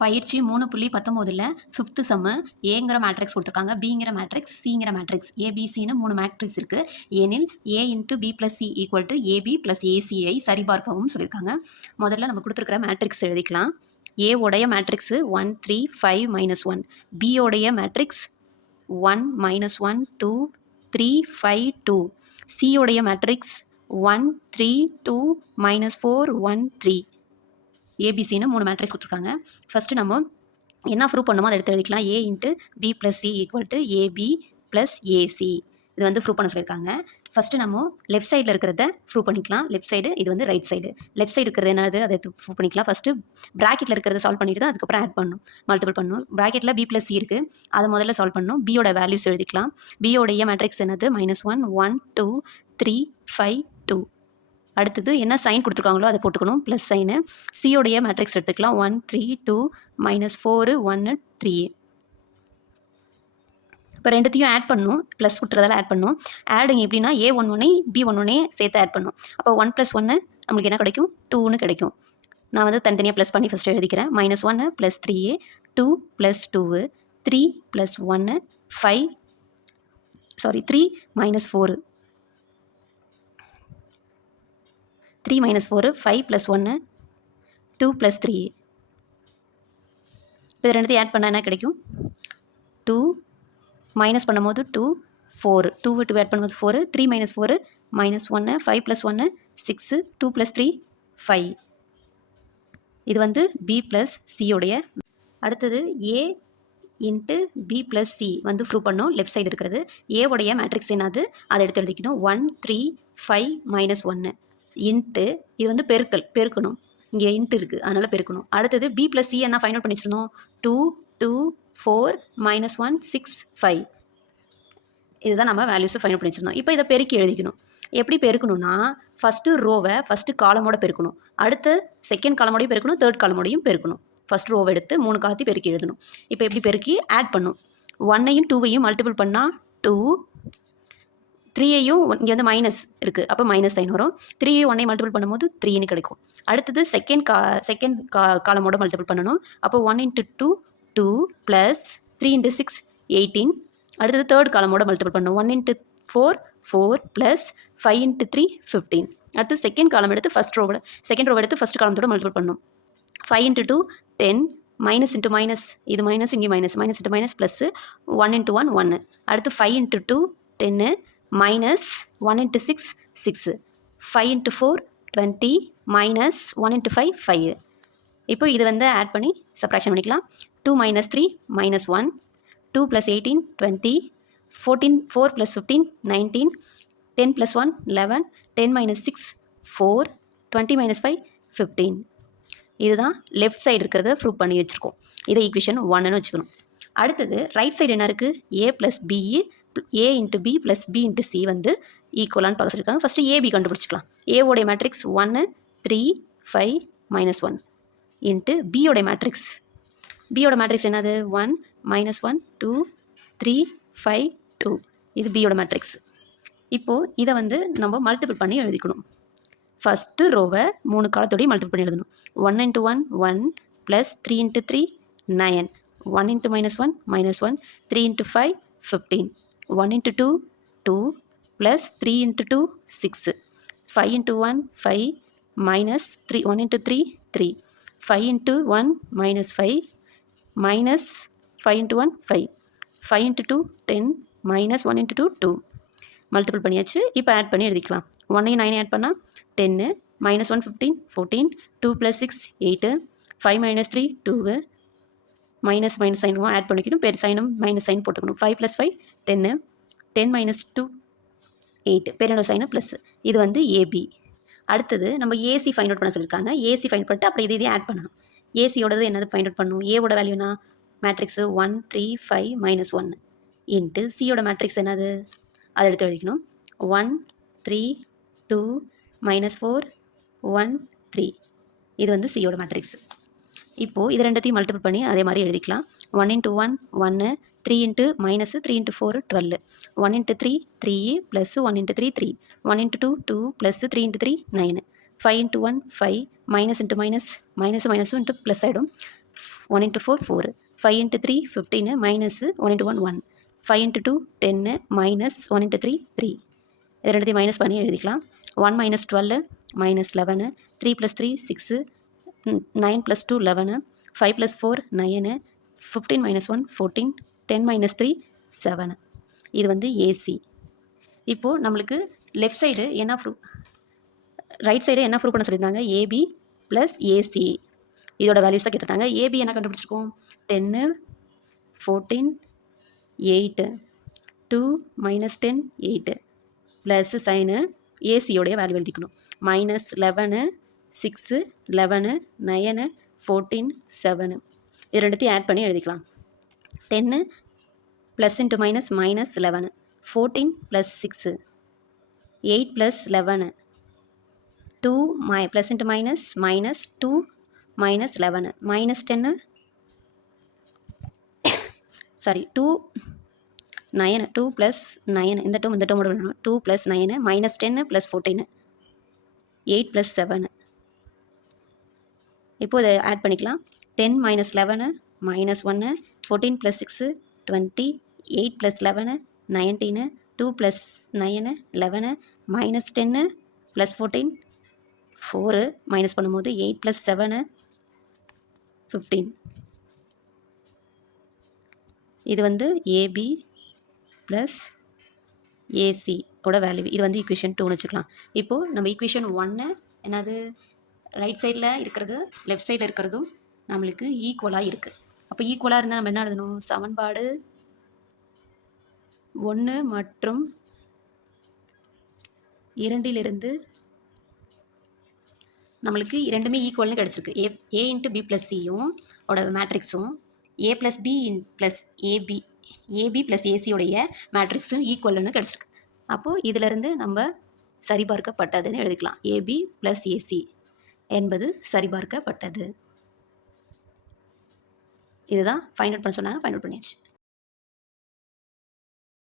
பயிற்சி மூணு புள்ளி பத்தொம்போதில் ஃபிஃப்த்து செம்மு ஏங்கிற மேட்ரிக்ஸ் கொடுத்துருக்காங்க. பிங்கிற மேட்ரிக்ஸ் சிங்கிற மேட்ரிக்ஸ் ஏபிசின்னு மூணு மேட்ரிக்ஸ் இருக்குது ஏனில் A into B plus C equal to AB plus ACI சரிபார்க்கவும் சொல்லியிருக்காங்க. முதல்ல நம்ம கொடுத்துருக்குற மேட்ரிக்ஸ் எழுதிக்கலாம். ஏ உடைய matrix one three five minus one பியோடைய matrix one minus one two three five two சியோடைய matrix one three two minus four one three ஏபிசின்னு மூணு matrix கொடுத்துருக்காங்க. First நம்ம என்ன ப்ரூவ் பண்ணுமோ அதை எடுத்து எழுதிக்கலாம். A into B plus C equal to AB plus AC இது வந்து ப்ரூவ் பண்ண சொல்லியிருக்காங்க. ஃபஸ்ட்டு நம்ம லெஃப்ட் சைடில் இருக்கிறத ப்ரூவ் பண்ணிக்கலாம். லெஃப்ட் சைடு இது வந்து ரைட் சைடு லெஃப்ட் சைடு இருக்கிறது என்னது? அதை ப்ரூவ் பண்ணிக்கலாம். ஃபஸ்ட்டு ப்ராக்கெட்டில் இருக்கிறத சால்வ் பண்ணிட்டு தான் அதுக்கப்புறம் ஆட் பண்ணணும். மல்டிபிள் பண்ணணும். ப்ராக்கெட்டில் பி ப்ளஸ் சி இருக்குது அதை முதல்ல சால்வ் பண்ணணும். பியோட வேல்யூஸ் எழுதிக்கலாம். பியோடைய மேட்ரிக்ஸ் என்னது? Minus one one two three five two அடுத்தது என்ன சைன் கொடுத்துருக்காங்களோ அதை போட்டுக்கணும் ப்ளஸ் சைனு சியோடைய மேட்ரிக்ஸ் எடுத்துக்கலாம். One three two minus four ஒன்று த்ரீ இப்போ ரெண்டுத்தையும் ஆட் பண்ணணும் ப்ளஸ் கொடுத்துறதால ஆட் பண்ணும். ஆடிங் எப்படின்னா ஏ ஒன் ஒன்னே பி ஒன் ஒன்னே சேர்த்து ஆட் பண்ணணும் அப்போ ஒன் ப்ளஸ் ஒன்று நம்மளுக்கு என்ன கிடைக்கும்? டூன்னு கிடைக்கும். நான் வந்து தனித்தனியாக ப்ளஸ் பண்ணி ஃபஸ்ட்டு எழுதிக்கிறேன். மைனஸ் ஒன்று plus three A two plus two three plus ஒன்று five sorry three minus four three minus four five plus ஒன்று டூ ப்ளஸ் த்ரீ இப்போ இது ரெண்டுத்தையும் ஆட் பண்ணால் என்ன கிடைக்கும்? டூ மைனஸ் பண்ணும்போது two four two two add பண்ணும்போது four three minus four minus ஒன்று ஃபைவ் ப்ளஸ் ஒன்று six two plus three five இது வந்து பி ப்ளஸ் சியோடைய அடுத்தது A into B plus C வந்து ப்ரூவ் பண்ணோம். லெஃப்ட் சைடு இருக்கிறது. ஏவுடைய மேட்ரிக்ஸ் என்னது? அதை எடுத்து எழுதிக்கணும். ஒன் த்ரீ ஃபைவ் மைனஸ் ஒன்று இன்ட்டு இது வந்து பெருக்கல் பெருக்கணும். இங்கே இன்ட்டு இருக்குது அதனால் பெருக்கணும். அடுத்தது பி ப்ளஸ் சி என்ன ஃபைன் அவுட் பண்ணி two two four minus one six five இதுதான் நம்ம வேல்யூஸை ஃபைண்ட் பண்ணி வச்சிருந்தோம் இப்போ இதை பெருக்கி எழுதிக்கணும். எப்படி பெருக்கணும்னா ஃபஸ்ட்டு ரோவை ஃபஸ்ட்டு காலமோட பெருக்கணும். அடுத்து செகண்ட் காலமோடையும் பெருக்கணும் தேர்ட் காலமோடையும் பெருக்கணும். ஃபஸ்ட் ரோவை எடுத்து மூணு காலத்தையும் பெருக்கி எழுதணும். இப்போ எப்படி பெருக்கி? ஆட் பண்ணும். ஒன்னையும் டூவையும் மல்டிபிள் பண்ணால் டூ த்ரீயையும் இங்கே வந்து மைனஸ் இருக்குது அப்போ மைனஸ் சைன் வரும். த்ரீயும் ஒன்னையும் மல்டிபிள் பண்ணும்போது த்ரீன்னு கிடைக்கும். அடுத்தது செகண்ட் கா செகண்ட் கா காலமோட மல்டிபிள் பண்ணணும். அப்போ one into two two plus three into six eighteen அடுத்தது தேர்ட் காலமோட மல்டிபிள் பண்ணணும் one into four four plus five into three fifteen அடுத்து செகண்ட் காலம் எடுத்து ஃபஸ்ட் ரோவோட செகண்ட் ரோவை எடுத்து ஃபஸ்ட் காலத்தோட மல்டிபிள் பண்ணணும் five into two ten minus into minus இது மைனஸ் இங்கே minus minus into minus plus one into one ஒன்று அடுத்து five into two ten minus one into six six five into four twenty minus one into five five இப்போ இது வந்து add பண்ணி subtraction பண்ணிக்கலாம். Two minus three minus one two plus eighteen twenty fourteen four plus fifteen nineteen ten plus one eleven ten minus six four twenty minus five fifteen இதுதான் left side இருக்கிறத prove பண்ணி வச்சுருக்கோம். இதை equation ஒன்னுன்னு வச்சுக்கணும். அடுத்தது right side என்ன இருக்குது A plus B A into B plus B into C வந்து ஈக்குவலான்னு பார்க்க சொல்லியிருக்காங்க ஃபஸ்ட்டு ஏபி கண்டுபிடிச்சிக்கலாம். ஏவோடைய மேட்ரிக்ஸ் ஒன்று three five minus one into பியோடைய matrix பியோட மேட்ரிக்ஸ் என்னது? One minus one two three five two இது பியோட மேட்ரிக்ஸ் இப்போது இதை வந்து நம்ம மல்டிபிள் பண்ணி எழுதிக்கணும். ஃபஸ்ட்டு ரோவை மூணு காலத்தோடையும் மல்டிபிள் பண்ணி எழுதணும். One into one one plus three into three nine one into minus one minus one three into five fifteen one into two two plus three into two six. Five into one five minus three one into three three. Five into one minus five minus five into one five. Five into two ten minus one into two two. Multiple பண்ணியாச்சு. இப்போ add பண்ணி எழுதிக்கலாம். ஒன்னையும் nine add பண்ணால் ten minus one fifteen fourteen two plus six eight. Five minus three two. Minus minus சைனும் add பண்ணிக்கணும். பெரு சைனும் minus sign போட்டுக்கணும். Five plus five ten ten minus two eight பெரியனோட sign plus இது வந்து ஏபி அடுத்தது நம்ம AC find out பண்ண சொல்லியிருக்காங்க. ஏசி ஃபைண்ட் பண்ணிட்டு அப்புறம் இது இதையும் ஆட் பண்ணணும். ஏசியோடது என்னது ஃபைண்ட் அவுட் பண்ணணும் ஏவோட வேல்யூனா matrix one three five minus one into சியோட மேட்ரிக்ஸ் என்னது? அதை எடுத்து எழுதிக்கணும். One three two minus four one three இது வந்து சியோட மேட்ரிக்ஸ் இப்போது இது ரெண்டத்தையும் மல்டிபிள் பண்ணி அதே மாதிரி எழுதிக்கலாம். ஒன் இன்ட்டு ஒன் ஒன்று three into minus three into four twelve one into three three plus one into three three one into two two plus three into three nine five into one five minus into minus minus மைனஸும் into plus ஆகிடும் one into four four five into three fifteen minus one into one one five into two ten minus one into three three இது ரெண்டுத்தையும் minus பண்ணி எழுதிக்கலாம். One minus twelve minus eleven three plus three six nine plus two eleven five plus four nine fifteen minus one fourteen ten minus three seven இது வந்து AC இப்போது நம்மளுக்கு left side என்ன prove right side என்ன prove பண்ண சொல்லியிருந்தாங்க? AB plus AC இதோட values தான் கேட்டிருந்தாங்க. ஏபி என்ன கண்டுபிடிச்சிருக்கோம்? Ten fourteen eight two minus ten eight plus sign ஏசியோடைய value எழுதிக்கணும். Minus eleven six eleven nine fourteen seven. இது ரெண்டுத்தையும் ஆட் பண்ணி எழுதிக்கலாம். Ten plus into minus minus eleven. Fourteen plus six. Eight plus eleven. Two my plus into minus minus two minus eleven. Minus ten? Sorry two nine. Two plus nine. இந்த two இந்த two மட்டும் two plus nine minus ten plus fourteen eight plus seven இப்போ இதை add பண்ணிக்கலாம். Ten minus eleven minus ஒன்று fourteen plus six twenty eight plus eleven nineteen two plus nine eleven minus ten plus fourteen four minus பண்ணும்போது eight plus seven fifteen இது வந்து AB plus AC ஓட value இது வந்து equation டூன்னு வச்சுக்கலாம். இப்போது நம்ம ஈக்குவேஷன் ஒன்று என்னது? ரைட் சைடில் இருக்கிறது லெஃப்ட் சைடில் இருக்கிறதும் நம்மளுக்கு ஈக்குவலாக இருக்குது அப்போ ஈக்குவலாக இருந்தால் நம்ம என்ன எழுதணும்? சமன்பாடு ஒன்று மற்றும் இரண்டிலிருந்து நம்மளுக்கு இரண்டுமே ஈக்குவல்னு கிடச்சிருக்கு. A A into B plus சியும் ஓட மேட்ரிக்ஸும் A plus B in plus AB AB plus ஏசியோடைய மேட்ரிக்ஸும் ஈக்குவல்னு கிடச்சிருக்கு. அப்போது இதிலிருந்து நம்ம சரிபார்க்கப்பட்டதுன்னு எழுதிக்கலாம். ஏபி ப்ளஸ் ஏசி என்பது சரிபார்க்கப்பட்டது. இதுதான் ஃபைண்ட் அவுட் பண்ண சொன்னாங்க ஃபைண்ட் அவுட் பண்ணியாச்சு.